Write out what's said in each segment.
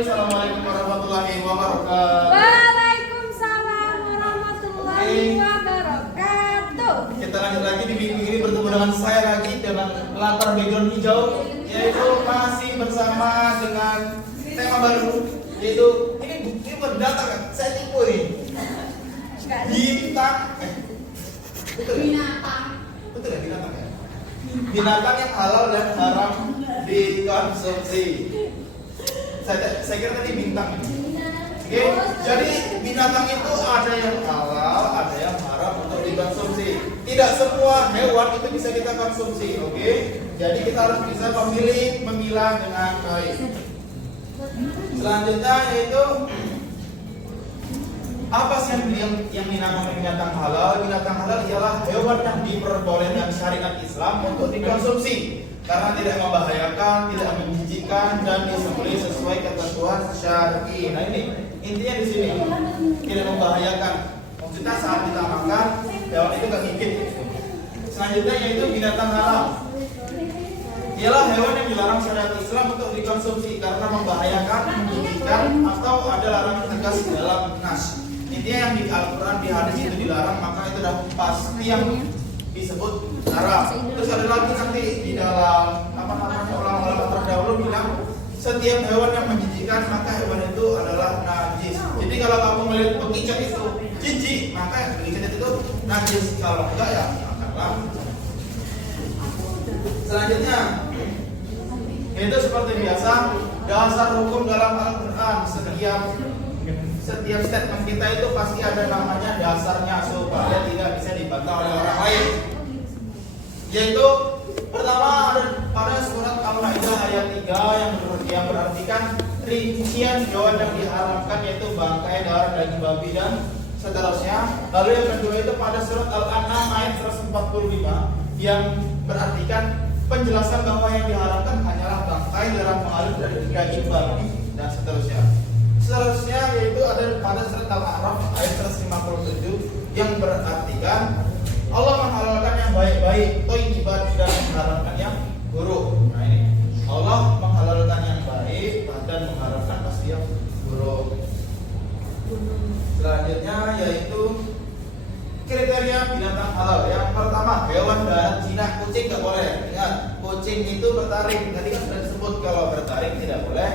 Assalamualaikum warahmatullahi wabarakatuh. Waalaikumsalam warahmatullahi wabarakatuh. Kita lanjut lagi di minggu ini bertemu dengan saya lagi dengan latar background hijau, yaitu masih bersama dengan tema baru, yaitu ini berdata kan? Saya tipu nih. Bintang, betul ya binatang ya? Binatang yang halal dan haram dikonsumsi. Saya kira tadi bintang. Oke, jadi binatang itu ada yang halal, ada yang haram untuk dikonsumsi. Tidak semua hewan itu bisa kita konsumsi. Oke, jadi kita harus bisa memilih, memilah dengan baik. Selanjutnya yaitu apa sih yang dinamakan binatang halal? Binatang halal ialah hewan yang diperbolehkan syariat Islam untuk dikonsumsi karena tidak membahayakan, tidak menjijikkan, dan disembelih sesuai ketentuan syar'i. Nah ini intinya di sini, tidak membahayakan. Maksudnya saat kita makan hewan itu gak gigit. Selanjutnya yaitu binatang haram. Ialah hewan yang dilarang syariat Islam untuk dikonsumsi karena membahayakan, menjijikkan, atau ada larangan tegas dalam nas. Intinya yang di Al-Quran, di hadis itu dilarang, maka itu sudah pasti yang disebut haram. Terus ada lagi nanti di dalam ulama-ulama terdahulu bilang setiap hewan yang menjijikkan maka hewan itu adalah najis. Jadi kalau kamu melihat bekicot itu jijik, maka bekicot itu najis. Kalau enggak ya makanlah. Selanjutnya itu seperti biasa dasar hukum dalam Al-Quran. Setiap statement kita itu pasti ada namanya dasarnya supaya tidak bisa dibantah oleh orang lain. Yaitu pertama ada pada surat Al-Maidah ayat 3 yang berartikan rincian hewan yang diharamkan yaitu bangkai, darah, daging babi dan seterusnya. Lalu yang kedua itu pada surat Al-An'am ayat 145 yang berartikan penjelasan bahwa yang diharamkan hanyalah bangkai, darah mengalir dari daging babi dan seterusnya. Seterusnya yaitu ada pada surat Al-A'raf ayat 157 yang berartikan Allah menghalalkan yang baik-baik, thayyibat, dan mengharamkan yang buruk. Nah ini Allah menghalalkan yang baik dan mengharamkan pasti yang buruk. Selanjutnya yaitu kriteria binatang halal. Yang pertama hewan darat jinak, kucing nggak boleh. Ingat, kucing itu bertaring. Tadi kan sudah disebut kalau bertaring tidak boleh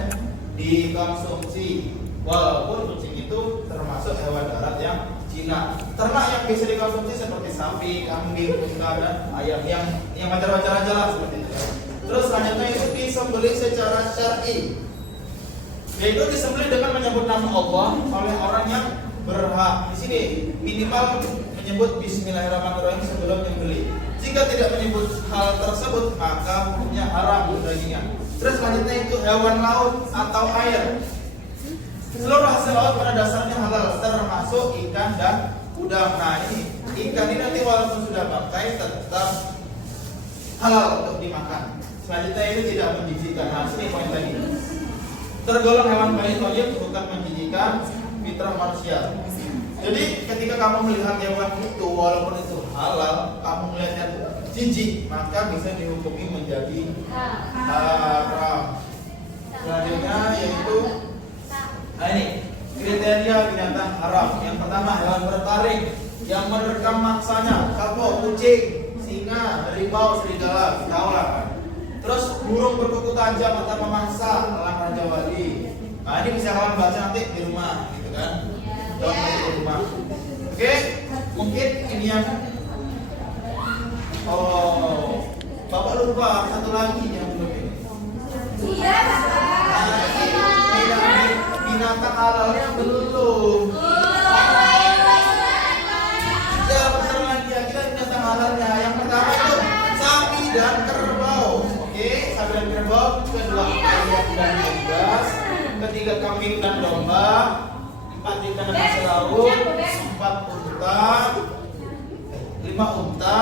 dikonsumsi. Walaupun kucing itu termasuk hewan darat yang jinak. Ternak yang bisa dikonsumsi seperti sapi, kambing, unta, dan ayam yang wajar-wajar aja lah seperti itu. Terus selanjutnya itu disembelih secara syar'i, yaitu disembelih dengan menyebut nama Allah oleh orang yang berhak. Di sini minimal menyebut Bismillahirrahmanirrahim sebelum menyembelih. Jika tidak menyebut hal tersebut maka hukumnya haram dagingnya. Terus selanjutnya itu hewan laut atau air. Seluruh hasil laut pada dasarnya halal, termasuk ikan dan udang. Nah ini ikan ini nanti walaupun sudah bangkai tetap halal untuk dimakan. Selanjutnya ini tidak menjijikkan. Nah sini poin tadi. Tergolong hewan baik toyib, bukan menjijikkan, fitrah manusia. Jadi ketika kamu melihat hewan itu walaupun itu halal, kamu melihatnya jijik, maka bisa dihukumi menjadi haram. Selanjutnya yaitu nah ini kriteria binatang haram. Yang pertama hewan bertaring yang menerkam mangsanya, kapok, kucing, singa, harimau, serigala, tahu lah kan. Terus burung berkuku tajam atau memangsa, elang raja wali. Nah ini bisa kalian baca nanti di rumah, gitu kan? Di rumah. Oke, mungkin ini yang Bapak lupa satu lagi yang belum ini. Iya, binatang halalnya belum. Ya benar lagi ya, kita binatang halalnya. Yang pertama itu sapi dan kerbau. Oke, sapi dan kerbau. Kedua ayam dan unggas. Ketiga kambing dan domba. Empat ikan dan hasil laut. Empat unta. 5 unta.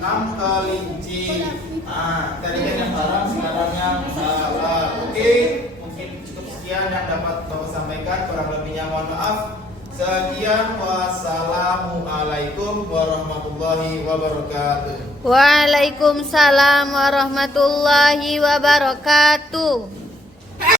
6 kelinci. Nah, tadi kan yang haram, sekarang yang halal. Oke. Sekian yang dapat Bapak sampaikan, kurang lebihnya mohon maaf. Sekian, wassalamualaikum warahmatullahi wabarakatuh. Waalaikumsalam warahmatullahi wabarakatuh.